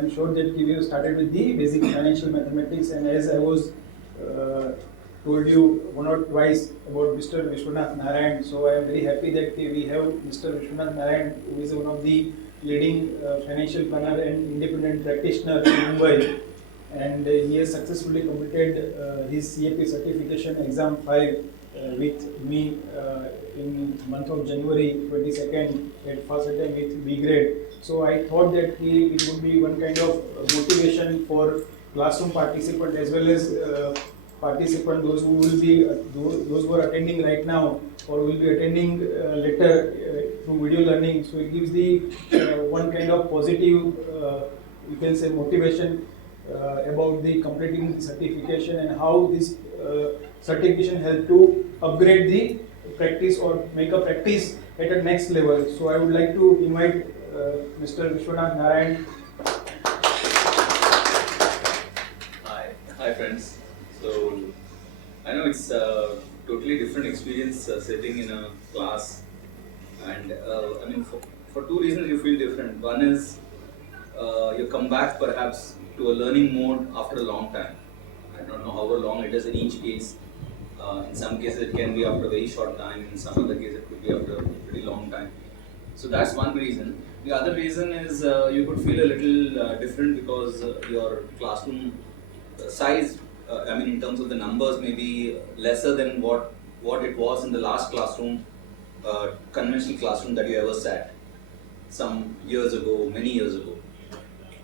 am sure that we have started with the basic financial mathematics, and as I was told you one or twice about Mr. Vishwanath Narayan, so I am very happy that we have Mr. Vishwanath Narayan, who is one of the leading financial planner and independent practitioner in Mumbai, and he has successfully completed his CFP certification exam 5 with me in month of January 22nd at first attempt with B grade. So I thought that it would be one kind of motivation for classroom participant as well as participant, those who will be those who are attending right now or will be attending later through video learning. So it gives the one kind of positive you can say motivation about the completing the certification and how this certification help to upgrade the practice or make a practice at a next level. So I would like to invite Mr. Vishwanath Narayan. Hi friends. So I know it's a totally different experience sitting in a class, and I mean for two reasons you feel different. One is you come back perhaps to a learning mode after a long time. I don't know how long it is in each case. In some cases it can be after a very short time, in some other cases it could be after a pretty long time. So that's one reason. The other reason is you could feel a little different because your classroom size, I mean in terms of the numbers, may be lesser than what it was in the last classroom, conventional classroom that you ever sat some years ago, many years ago.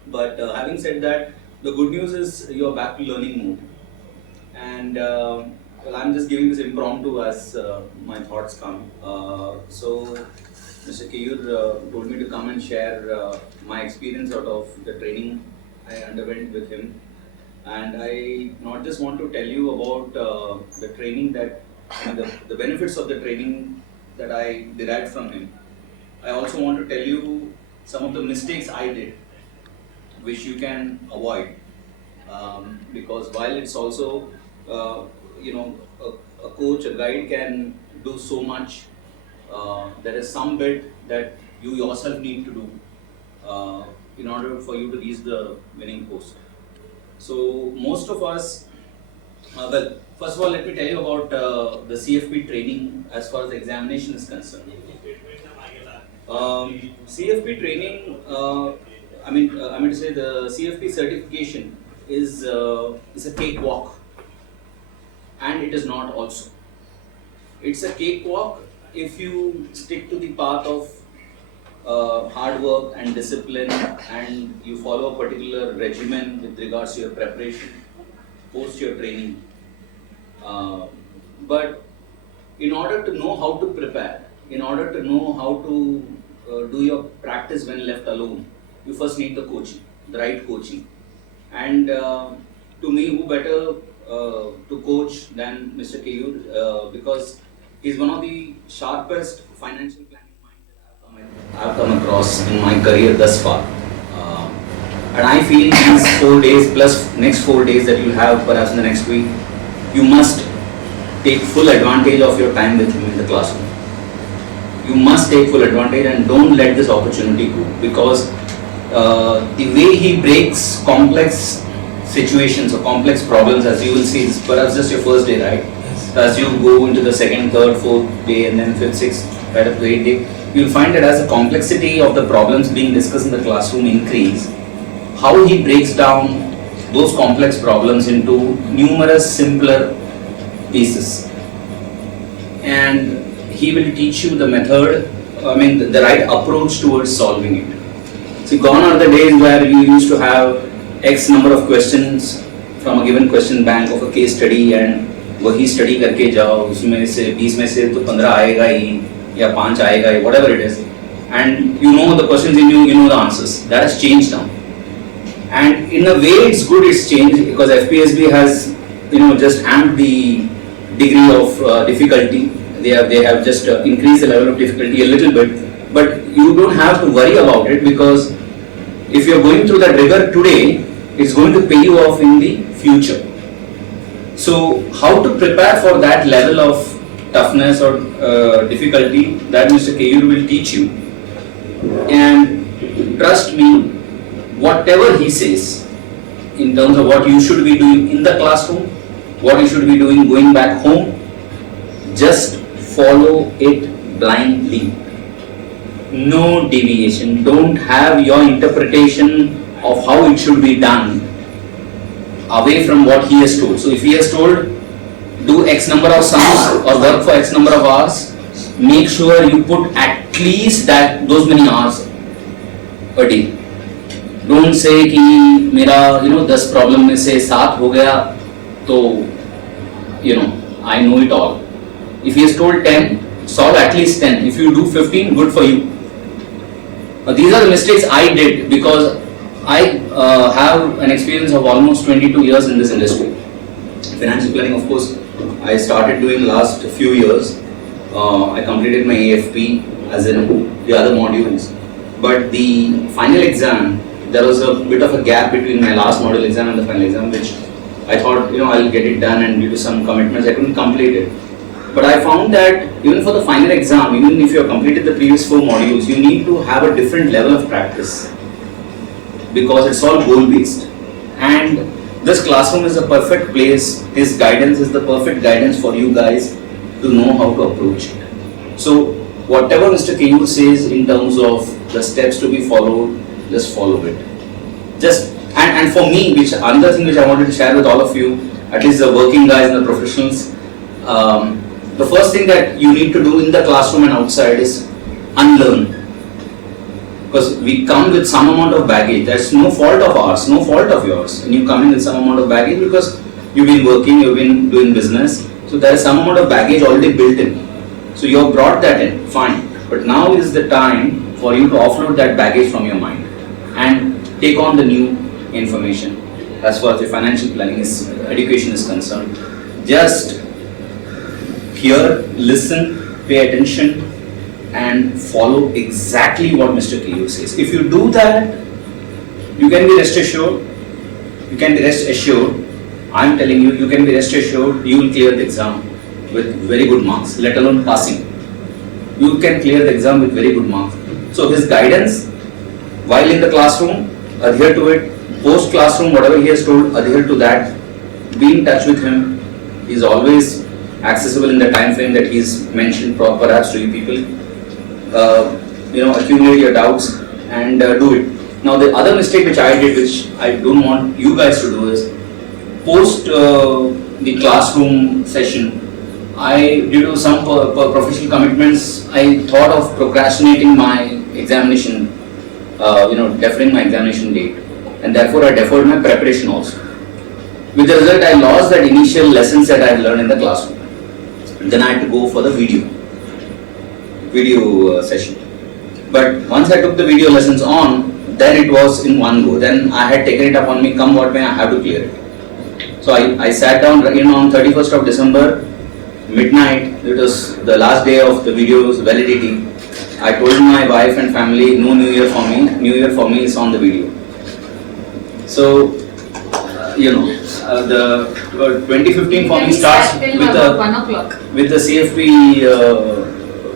But having said that, the good news is you are back to learning mode. And well, I'm just giving this impromptu as my thoughts come. So Mr. Keyur told me to come and share my experience out of the training I underwent with him. And I not just want to tell you about the training that, the benefits of the training that I derived from him. I also want to tell you some of the mistakes I did, which you can avoid. Because while it's also, a coach, a guide can do so much, there is some bit that you yourself need to do in order for you to reach the winning post. So most of us, well, first of all, let me tell you about the CFP training as far as the examination is concerned. CFP training, I mean to say the CFP certification is a cakewalk, and it is not also. It's a cakewalk if you stick to the path of hard work and discipline, and you follow a particular regimen with regards to your preparation post your training. But in order to know how to prepare, in order to know how to do your practice when left alone, you first need the coaching, the right coaching. And to me, who better to coach than Mr. Keyur, because he's one of the sharpest financial planning minds that I've come across in my career thus far. And I feel these 4 days plus next 4 days that you'll have perhaps in the next week, you must take full advantage of your time with him in the classroom. You must take full advantage and don't let this opportunity go, because the way he breaks complex situations or complex problems, as you will see, is perhaps just your first day, right? So as you go into the second, third, fourth day, and then fifth, sixth, right up to 8th day, you'll find that as the complexity of the problems being discussed in the classroom increase, how he breaks down those complex problems into numerous simpler pieces. And he will teach you the method, the right approach towards solving it. See, gone are the days where you used to have X number of questions from a given question bank of a case study, and वही study करके जाओ, उसमें से 20 में से तो 15 आएगा ही या 5 आएगा ही, whatever it is, and you know the questions in you know the answers. That has changed now, and in a way it's good it's changed, because FPSB has just amped the degree of difficulty. They have just increased the level of difficulty a little bit, but you don't have to worry about it, because if you're going through that rigor today, it's going to pay you off in the future. So how to prepare for that level of toughness or difficulty, that Mr. Keyur will teach you. And trust me, whatever he says in terms of what you should be doing in the classroom, what you should be doing going back home, just follow it blindly. No deviation. Don't have your interpretation of how it should be done away from what he has told. So if he has told do X number of sums or work for X number of hours, make sure you put at least those many hours a day. Don't say कि मेरा 10 problem में से 7 हो गया तो I know it all. If he has told 10, solve at least 10. If you do 15, good for you. These are the mistakes I did because I have an experience of almost 22 years in this industry. Financial planning, of course, I started doing last few years. I completed my AFP as in the other modules. But the final exam, there was a bit of a gap between my last module exam and the final exam, which I thought, I'll get it done, and due to some commitments, I couldn't complete it. But I found that even for the final exam, even if you have completed the previous 4 modules, you need to have a different level of practice because it's all goal-based. And this classroom is a perfect place. His guidance is the perfect guidance for you guys to know how to approach it. So whatever Mr. Keyur says in terms of the steps to be followed, just follow it. And for me, which another thing which I wanted to share with all of you, at least the working guys and the professionals, the first thing that you need to do in the classroom and outside is unlearn. Because we come with some amount of baggage. That's no fault of ours, no fault of yours. And you come in with some amount of baggage because you've been working, you've been doing business. So there is some amount of baggage already built in. So you have brought that in, fine. But now is the time for you to offload that baggage from your mind and take on the new information as far as the financial planning education is concerned. Just hear, listen, pay attention and follow exactly what Mr. Keyur says. If you do that, you can be rest assured, I'm telling you, you can be rest assured you will clear the exam with very good marks, let alone passing. You can clear the exam with very good marks. So his guidance, while in the classroom, adhere to it. Post classroom, whatever he has told, adhere to that. Be in touch with him. He is always accessible in the time frame that he's mentioned, perhaps to you people. Accumulate your doubts and do it. Now the other mistake which I did, which I don't want you guys to do, is post the classroom session, due to some professional commitments, I thought of procrastinating my examination, deferring my examination date, and therefore I deferred my preparation also. With the result, I lost that initial lessons that I had learned in the classroom. Then I had to go for the video session. But once I took the video lessons on, then it was in one go. Then I had taken it up on me, come what may, I have to clear it. So I sat down on 31st of December, midnight. It was the last day of the video's validity. I told my wife and family, no New Year for me. New Year for me is on the video. So, the 2015 for me starts with the CFP.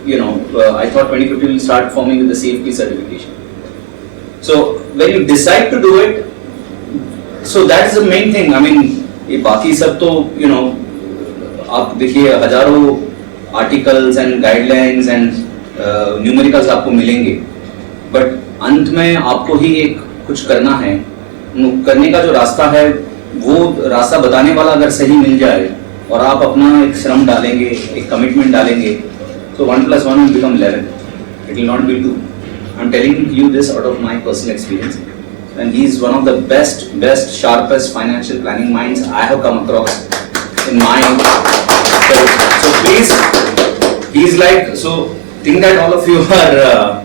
I thought 2015 will start for me with the CFP certification. So when you decide to do it, so that is the main thing. I mean, ये बाकी सब तो आप देखिए हजारों articles and guidelines and numericals आपको मिलेंगे, but अंत में आपको ही एक कुछ करना है. करने का जो रास्ता है वो रास्ता बताने वाला अगर सही मिल जाए और आप अपना एक श्रम डालेंगे, एक कमिटमेंट डालेंगे, so 1 + 1 will become 11. It will not be 2. I'm telling you this out of my personal experience, and he is one of the best, sharpest financial planning minds I have come across in my career. So please, he's like, so think that all of you are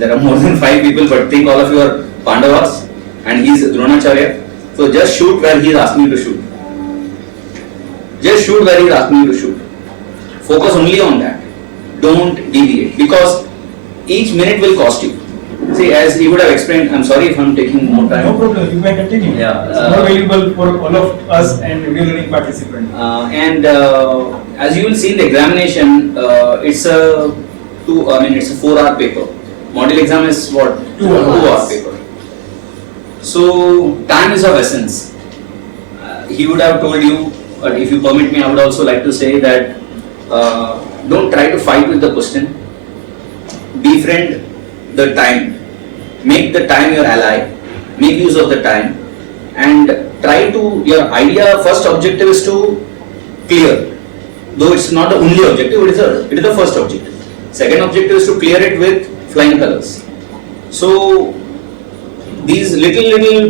there are more than 5 people, but think all of you are Pandavas and he's Dronacharya. So just shoot where he is asking you to shoot. Just shoot where he is asking you to shoot. Focus only on that. Don't deviate, because each minute will cost you. See, as he would have explained, I'm sorry if I'm taking more time. No problem, you may continue. Yeah. It's more valuable for all of us and video learning participants. As you will see in the examination, it's a 4-hour paper. Model exam is what? 2 hours. 2 hour paper. So time is of essence. He would have told you, but if you permit me, I would also like to say that don't try to fight with the question. Befriend the time. Make the time your ally. Make use of the time, and try to. Your idea first objective is to clear. Though it's not the only objective, it is the first objective. Second objective is to clear it with flying colors. So these little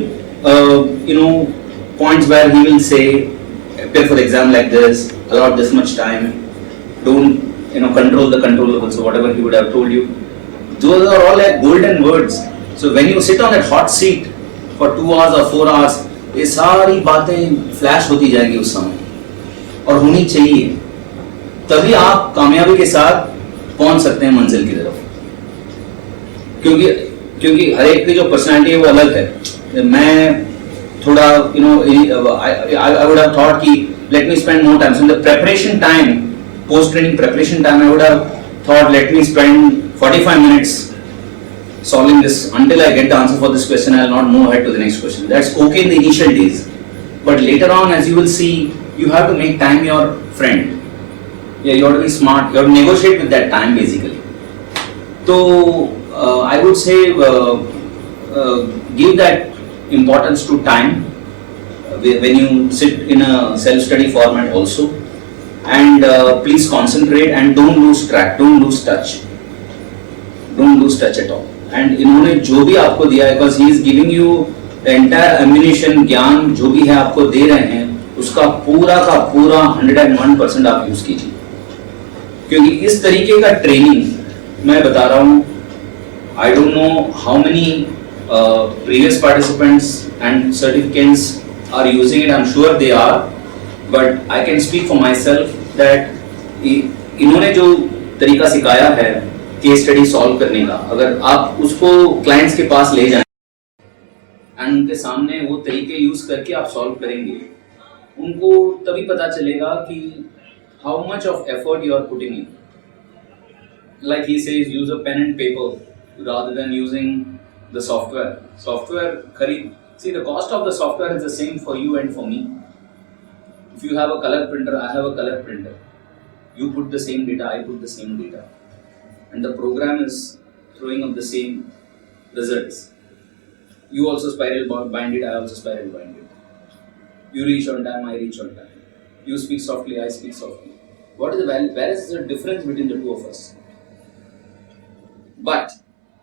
points where he will say, appear for the exam like this, allot this much time, don't control the controllables, so whatever he would have told you, those are all like golden words. So when you sit on that hot seat for 2 hours or 4 hours, ये सारी बातें flash होती जाएंगी उस समय, और होनी चाहिए, तभी आप कामयाबी के साथ पहुंच सकते हैं मंजिल की तरफ. क्योंकि हर एक की जो पर्सनालिटी है वो अलग है. मैं थोड़ा I would have thought कि let me spend more time. So in the preparation time, post training preparation time, I would have thought let me spend 45 minutes solving this until I get the answer for this question. I will not move ahead to the next question. That's okay in the initial days, but later on, as you will see, you have to make time your friend. Yeah, you have to be smart. You have to negotiate with that time basically. So I would say give that importance to time when you sit in a self-study format also, and please concentrate and don't lose track, don't lose touch at all. And इन्होंने जो भी आपको दिया है, because he is giving you the entire ammunition, ज्ञान जो भी है आपको दे रहे हैं, उसका पूरा का पूरा 101% आप यूज कीजिए, क्योंकि इस तरीके का ट्रेनिंग मैं बता रहा हूँ. I don't know how many previous participants and certificates are using it. I'm sure they are, but I can speak for myself that इन्होंने जो तरीका सिखाया है केस स्टडी सॉल्व करने का, अगर आप उसको क्लाइंट्स के पास ले जाएं एंड उनके सामने वो तरीके यूज करके आप सॉल्व करेंगे, उनको तभी पता चलेगा कि how much of effort you are putting in. Like he says, use a pen and paper rather than using the software. See, the cost of the software is the same for you and for me. If you have a color printer, I have a color printer. You put the same data, I put the same data, and the program is throwing up the same results. You also spiral bind it, I also spiral bind it. You reach on time, I reach on time. You speak softly, I speak softly. What is the value? Where is the difference between the two of us? But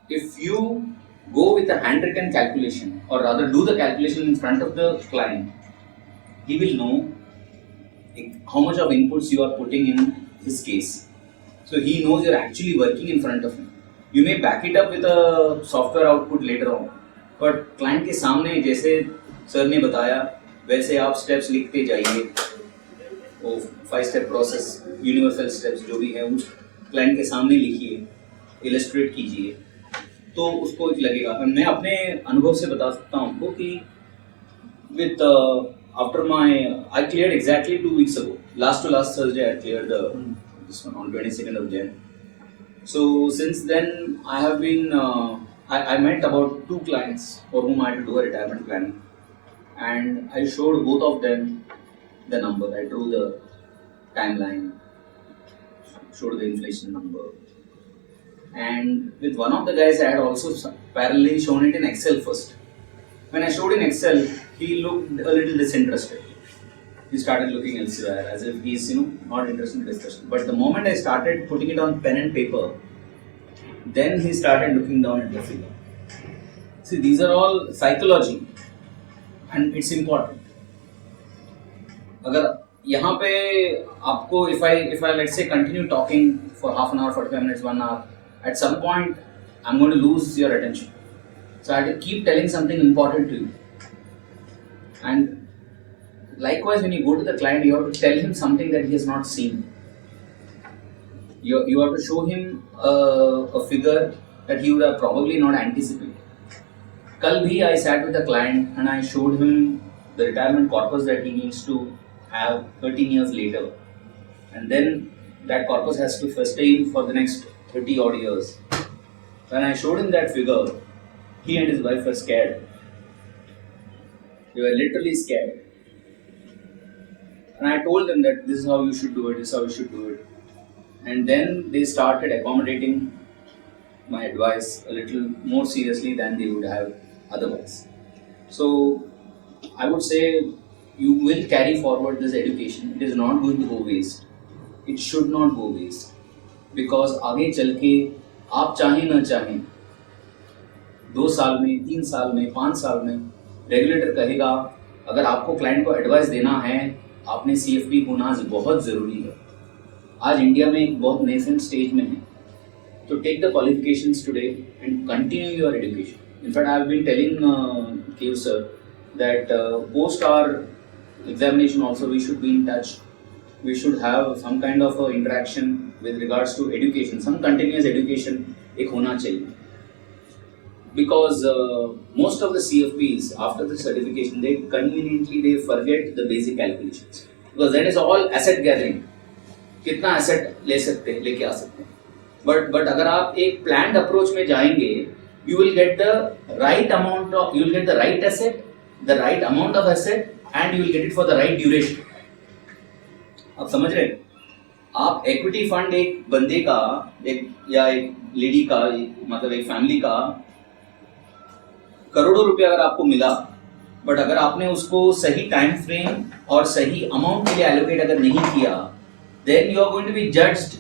if you go with a handwritten calculation, or rather do the calculation in front of the client, he will know how much of inputs you are putting in his case. So he knows you're actually working in front of him. You may back it up with a software output later on, but client के सामने जैसे sir ने बताया वैसे आप steps लिखते जाइए, वो 5-step process, universal steps जो भी है उस client के सामने लिखिए, illustrate कीजिए, तो उसको लगेगा. मैं अपने अनुभव से बता सकता हूँ आपको कि with after I cleared exactly 2 weeks ago. Last Thursday I cleared this one on 22nd of Jan. So since then I have been I met about 2 clients for whom I had to do a retirement planning, and I showed both of them the number. I drew the timeline, showed the inflation number, and with one of the guys I had also parallelly shown it in Excel first. When I showed in Excel, he looked a little disinterested. He started looking elsewhere as if he's not interested in discussion. But the moment I started putting it on pen and paper, then he started looking down at the figure. See, these are all psychology, and it's important. अगर यहाँ पे आपको if I let's say continue talking for half an hour, 45 minutes, 1 hour, at some point I'm going to lose your attention. So I have to keep telling something important to you. And likewise, when you go to the client, you have to tell him something that he has not seen. You have to show him a figure that he would have probably not anticipated. Kal bhi I sat with the client and I showed him the retirement corpus that he needs to have 13 years later. And then that corpus has to sustain for the next 30 odd years. When I showed him that figure, he and his wife were scared. They were literally scared. And I told them that this is how you should do it, this is how you should do it. And then they started accommodating my advice a little more seriously than they would have otherwise. So I would say you will carry forward this education. It is not going to go waste. It should not go waste. Because आगे चल के आप चाहें ना चाहें 2 साल में, 3 साल में, 5 साल में रेगुलेटर कहेगा अगर आपको क्लाइंट को एडवाइस देना है आपने CFP होना बहुत ज़रूरी है. आज इंडिया में एक बहुत नेसेंट स्टेज में है. तो take the qualifications today and continue your education. In fact I have been telling केव sir that post our examination also we should be in touch. We should have some kind of interaction with regards to education. Some continuous education एक होना चाहिए. Because most of the CFPs after the certification they conveniently they forget the basic calculations. Because that is all asset gathering. कितना asset ले सकते हैं, लेके आ सकते हैं. But अगर आप एक planned approach में जाएंगे, you will get the right amount of, you will get the right asset, the right amount of asset and you will get it for the right duration. आप समझ रहे हैं? आप equity fund एक बंदे का एक या एक लेडी का मतलब एक फैमिली का करोड़ों रुपया अगर आपको मिला बट अगर आपने उसको सही टाइम फ्रेम और सही अमाउंट के लिए एलोकेट अगर नहीं किया then you are going to be judged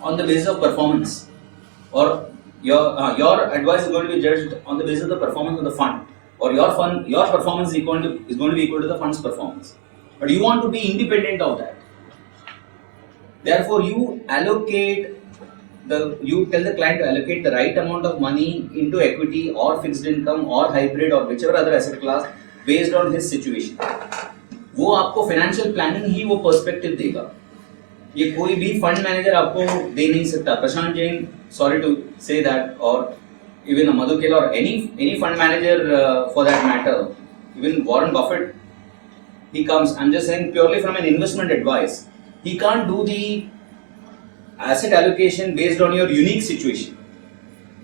on the basis of performance or your advice is going to be judged on the basis of the performance of the fund. Or your performance is going to be equal to the fund's performance. But you want to be independent of that. Therefore, you tell the client to allocate the right amount of money into equity or fixed income or hybrid or whichever other asset class based on his situation. वो आपको financial planning ही वो perspective देगा. ये कोई भी fund manager आपको दे नहीं सकता. प्रशांत Jain, sorry to say that, or even Madhu Kela or any fund manager for that matter, even Warren Buffett, he comes, I'm just saying purely from an investment advice, he can't do the asset allocation based on your unique situation.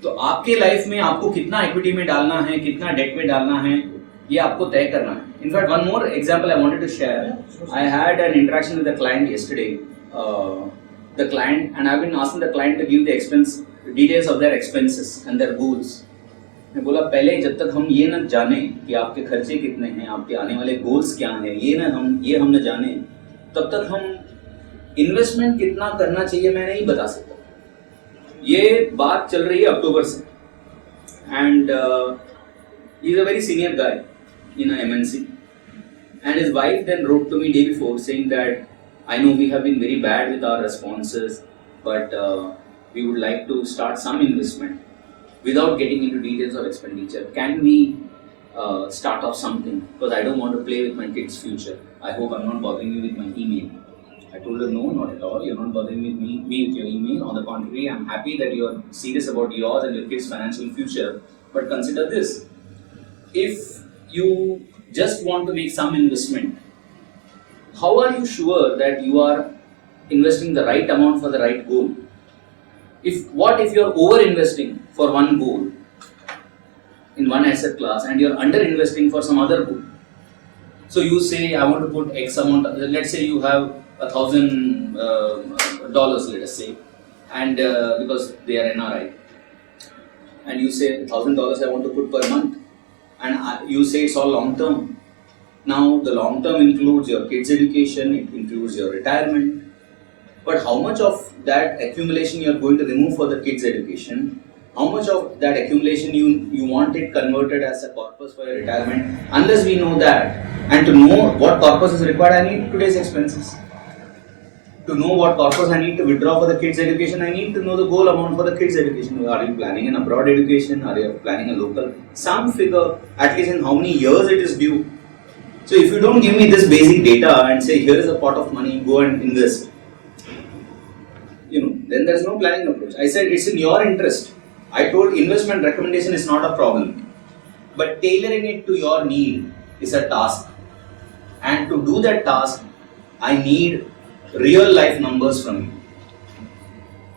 तो आपके life में आपको कितना equity में डालना है, कितना debt में डालना है, ये आपको तय करना है. In fact, one more example I wanted to share. I had an interaction with a client yesterday. The client, and I've been asking the client to give the details of their expenses and their goals. मैं बोला पहले जब तक हम ये न जाने कि आपके खर्चे कितने हैं, आपके आने वाले गोल्स क्या हैं, ये हम न जाने, तब तक हम इन्वेस्टमेंट कितना करना चाहिए मैं नहीं बता सकता. ये बात चल रही है अक्टूबर से. And he is a very senior guy in a MNC, and his wife then wrote to me day before saying that I know we have been very bad with our responses, but we would like to start some investment without getting into details of expenditure. Can we start off something? Because I don't want to play with my kids' future. I hope I'm not bothering you with my email. I told her, no, not at all. You're not bothering with me with your email. On the contrary, I'm happy that you're serious about yours and your kids' financial future. But consider this. If you just want to make some investment, how are you sure that you are investing the right amount for the right goal? What if you're over investing for one goal in one asset class and you're under investing for some other goal? So you say I want to put X amount, let's say you have $1,000, let us say, and because they are NRI, and you say $1,000 I want to put per month, and you say it's all long term. Now the long term includes your kids' education, it includes your retirement. But how much of that accumulation you are going to remove for the kids' education? How much of that accumulation you want it converted as a corpus for your retirement? Unless we know that, and to know what corpus is required, I need today's expenses. To know what corpus I need to withdraw for the kids' education, I need to know the goal amount for the kids' education. Are you planning an abroad education? Are you planning a local? Some figure, at least in how many years it is due. So if you don't give me this basic data and say here is a pot of money, go and invest, then there is no planning approach. I said it's in your interest. I told investment recommendation is not a problem, but tailoring it to your need is a task. And to do that task, I need real life numbers from you.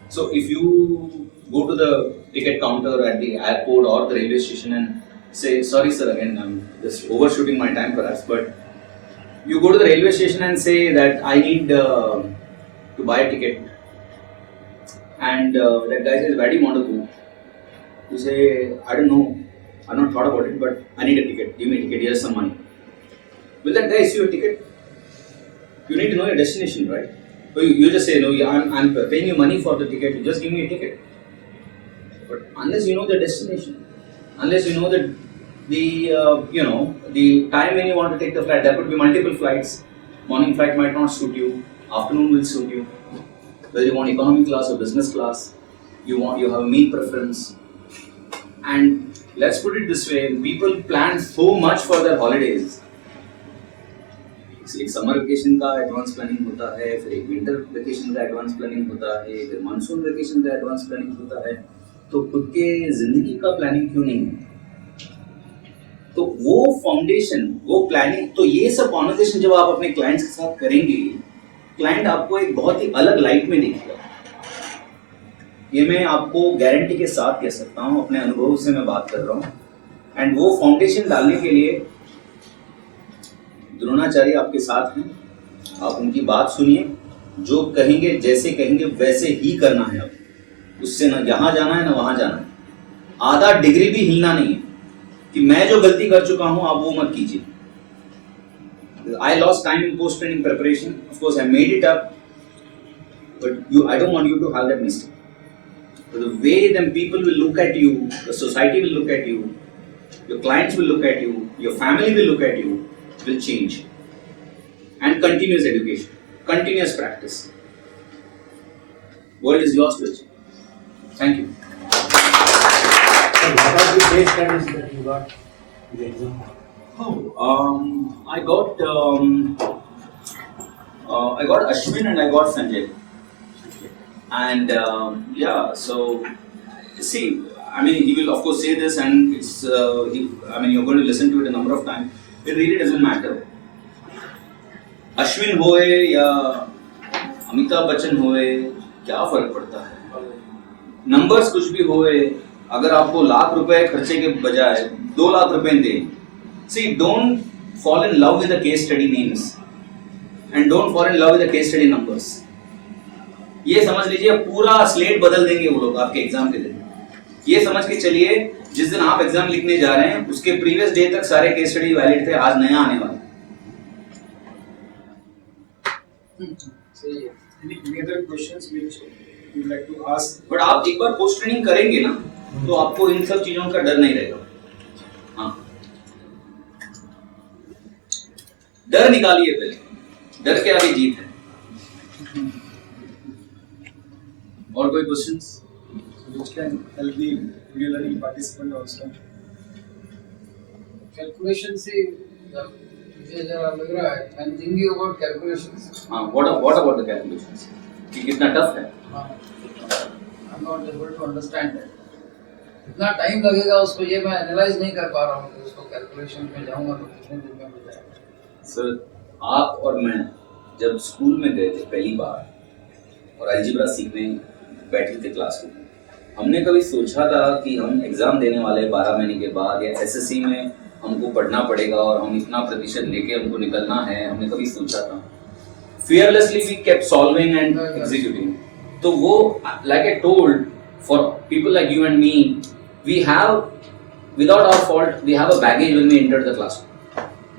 So if you go to the ticket counter at the airport or the railway station and say, sorry sir, again I'm just overshooting my time perhaps, but you go to the railway station and say that I need to buy a ticket, and that guy says, where do you want to go? You say, I don't know, I've not thought about it, but I need a ticket, give me a ticket, here's some money. Will that guy issue a ticket? You need to know your destination, right? So you just say, no, yeah, I'm paying you money for the ticket, you just give me a ticket. But unless you know the destination, unless you know the the time when you want to take the flight, there could be multiple flights. Morning flight might not suit you, afternoon will suit you. Whether you want economy class or business class, you have a meal preference. And let's put it this way, people plan so much for their holidays. एक summer vacation का advance planning होता है, फिर एक winter vacation का advance planning होता है, फिर मानसून वेकेशन का एडवांस प्लानिंग होता है. तो खुद के जिंदगी का प्लानिंग क्यों नहीं है? तो वो फाउंडेशन, वो प्लानिंग, तो ये सब कॉन्वर्सेशन जब आप अपने क्लाइंट्स के साथ करेंगे, क्लाइंट आपको एक बहुत ही अलग लाइट में देखेगा. ये मैं आपको गारंटी के साथ कह सकता हूँ, अपने अनुभव से मैं बात कर रहा हूँ. एंड वो फाउंडेशन डालने के लिए द्रोणाचार्य आपके साथ हैं. आप उनकी बात सुनिए, जो कहेंगे जैसे कहेंगे वैसे ही करना है. अब उससे ना यहाँ जाना है ना वहाँ जाना है. आधा डिग्री भी हिलना नहीं है कि मैं जो गलती कर चुका हूँ आप वो मत कीजिए. I lost time in post training preparation. Of course, I made it up, but I don't want you to have that mistake. So the way then people will look at you, the society will look at you, your clients will look at you, your family will look at you, will change. And continuous education, continuous practice. World is yours to achieve. Thank you. What are the case studies that you got in the exam? I got Ashwin and I got Sanjay. And so see, I mean, he will of course say this, and it's you're going to listen to it a number of times. It really doesn't matter. Ashwin होए या अमिताभ बच्चन होए, क्या फर्क पड़ता है? Numbers कुछ भी होए, अगर आपको लाख रुपए खर्चे के बजाय 2 लाख रुपए दें. See, don't fall in love with the case study names and don't fall in love with the case study numbers. ये समझ लीजिए पूरा स्लेट बदल देंगे वो लोग आपके एग्जाम के दिन. ये समझ के चलिए जिस दिन आप एग्जाम लिखने जा रहे हैं उसके प्रीवियस डे तक सारे केस स्टडी वैलिड थे, आज नया आने वाला. Any other questions which you would like to ask? But आप एक बार पोस्ट ट्रेनिंग करेंगे ना तो आपको इन सब चीजों का डर नहीं रहेगा. हाँ, डर निकालिए पहले, डर के आगे जीत है. और कोई questions? Which can help the video learning participant also. Calculation से मुझे जरा लग रहा है, I am thinking about calculations. हाँ, what about the calculations? कि कितना टफ है? I am not able to understand that. इतना टाइम लगेगा उसको, ये मैं एनालाइज नहीं कर पा रहा हूँ कि उसको कैलकुलेशन में जाऊंगा तो कितने दिन में मिल जाएगा. सर, आप और मैं जब स्कूल में गए थे पहली बार और अलजेब्रा सीखने बैठे थे क्लास में, हमने कभी सोचा था कि हम एग्जाम देने वाले 12 महीने के बाद या एसएससी में हमको पढ़ना पड़ेगा और हम इतना प्रतिशत लेके हमको निकलना है? हमने कभी सोचा था? fearlessly we kept solving and executing. तो वो, like I told, for people like you and me, we have, without our fault, we have a baggage when we enter the classroom.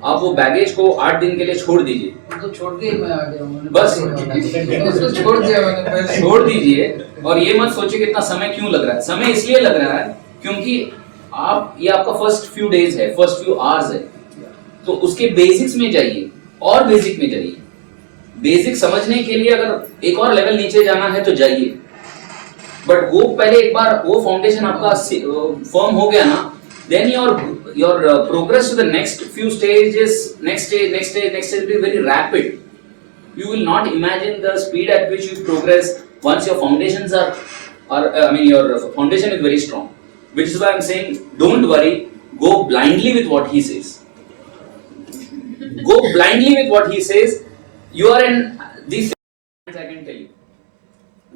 आप वो बैगेज को 8 दिन के लिए छोड़ दीजिए. तो छोड़ के ही मैं आ गया हूँ. बस उसको छोड़ दिया मैंने पहले. छोड़ दीजिए और ये मत सोचिए कि इतना समय क्यों लग रहा है. समय इसलिए लग रहा है क्योंकि आप, ये आपका फर्स्ट फ्यू डेज है, फर्स्ट फ्यू आवर्स है. तो उसके बेसिक्स में जाइए और बेसिक में जाइए. बेसिक समझने के लिए अगर एक और लेवल नीचे जाना है तो जाइए, बट वो पहले एक बार वो फाउंडेशन आपका फर्म हो गया ना, then your progress to the next few stages, next stage will be very rapid. You will not imagine the speed at which you progress once your foundations are your foundation is very strong. Which is why I'm saying, don't worry, go blindly with what he says. Go blindly with what he says. You are in these I can tell you.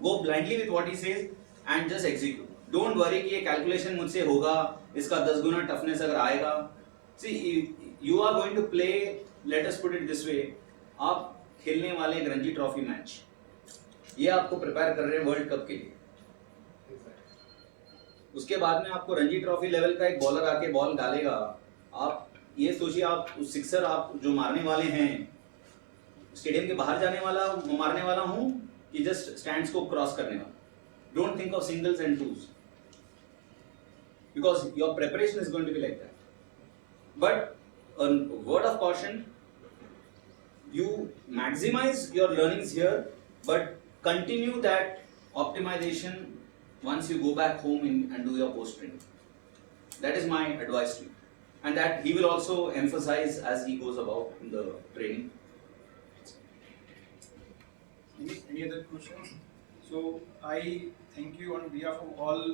Go blindly with what he says and just execute. Don't worry कि ये calculation मुझसे होगा इसका 10 गुना toughness अगर आएगा, see you are going to play, let us put it this way, आप खेलने वाले एक रणजी ट्रॉफी मैच, ये आपको प्रिपेयर कर रहे हैं वर्ल्ड कप के लिए। उसके बाद में आपको रणजी ट्रॉफी लेवल का एक बॉलर आके बॉल डालेगा, आप ये सोचिए आप उस सिक्सर आप जो मारने वाले हैं, स्टेडियम के बाहर जाने वाला मारने वाला हूं कि जस्ट स्टैंड्स को क्रॉस करने वाला। Don't think of singles and twos, because your preparation is going to be like that. But word of caution, you maximize your learnings here, but continue that optimization once you go back home and do your post training. That is my advice to you, and that he will also emphasize as he goes about in the training. Any other questions? So I thank you on behalf of all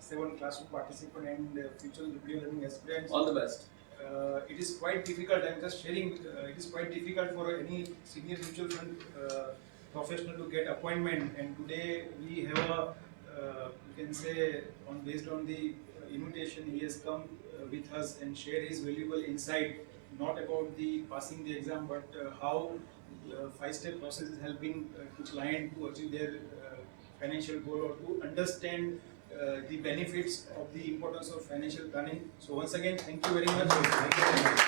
7 classroom participants and future video learning aspirants. All the best. It is quite difficult. I'm just sharing. It is quite difficult for any senior mutual fund professional to get appointment. And today we have a, you can say, based on the invitation, he has come with us and share his valuable insight, not about the passing the exam, but how 5-step process is helping to client to achieve their financial goal, or to understand the benefits of the importance of financial planning. So once again, thank you very much. Thank you very much.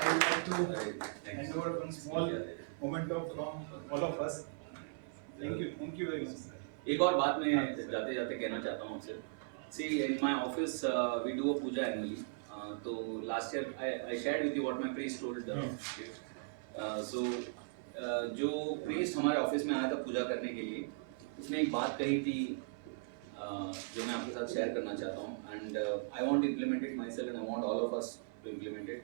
I would like to hand over one small moment of from all of us. Thank you very much. एक और बात मैं जाते जाते कहना चाहता हूँ आपसे। See, in my office we do a puja annually. तो last year I shared with you what my priest told. So जो priest हमारे ऑफिस में आया था पूजा करने के लिए, उसने एक बात कही थी जो मैं आपके साथ शेयर करना चाहता हूँ, and I want to implement it myself and I want all of us to implement it.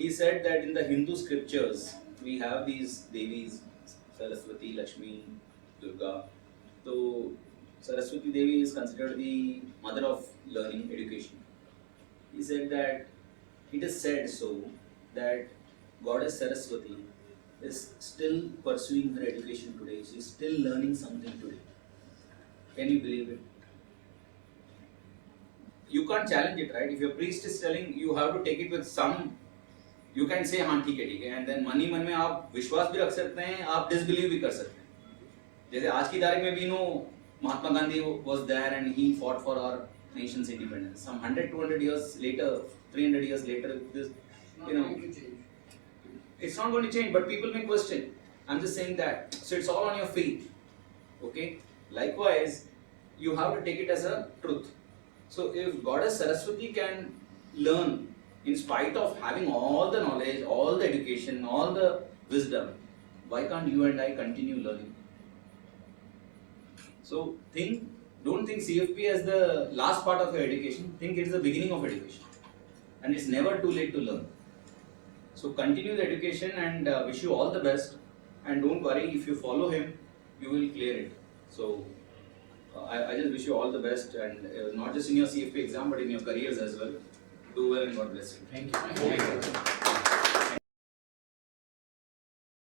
He said that in the Hindu scriptures we have these devis, Saraswati, Lakshmi, Durga. तो Saraswati Devi is considered the mother of learning, education. He said that it is said so that goddess Saraswati is still pursuing her education today. She is still learning something today. Can you believe it? You can't challenge it, right? If your priest is telling, you have to take it with some, you can say हाँ ठीक है, and then मन में आप विश्वास भी रख सकते हैं, आप disbelieve भी कर सकते हैं। जैसे आज की तारीख में भी no Mahatma Gandhi was there and he fought for our nation's independence. Some 100-200 years later, 300 years later, this, you know, it's not going to change, but people may question. I'm just saying that. So it's all on your faith. Okay? Likewise, you have to take it as a truth. So if Goddess Saraswati can learn in spite of having all the knowledge, all the education, all the wisdom, why can't you and I continue learning? So don't think CFP as the last part of your education. Think it's the beginning of education. And it's never too late to learn. So continue the education and wish you all the best, and don't worry, if you follow him you will clear it. So I just wish you all the best, and not just in your CFP exam but in your careers as well. Do well and God bless you. Thank you.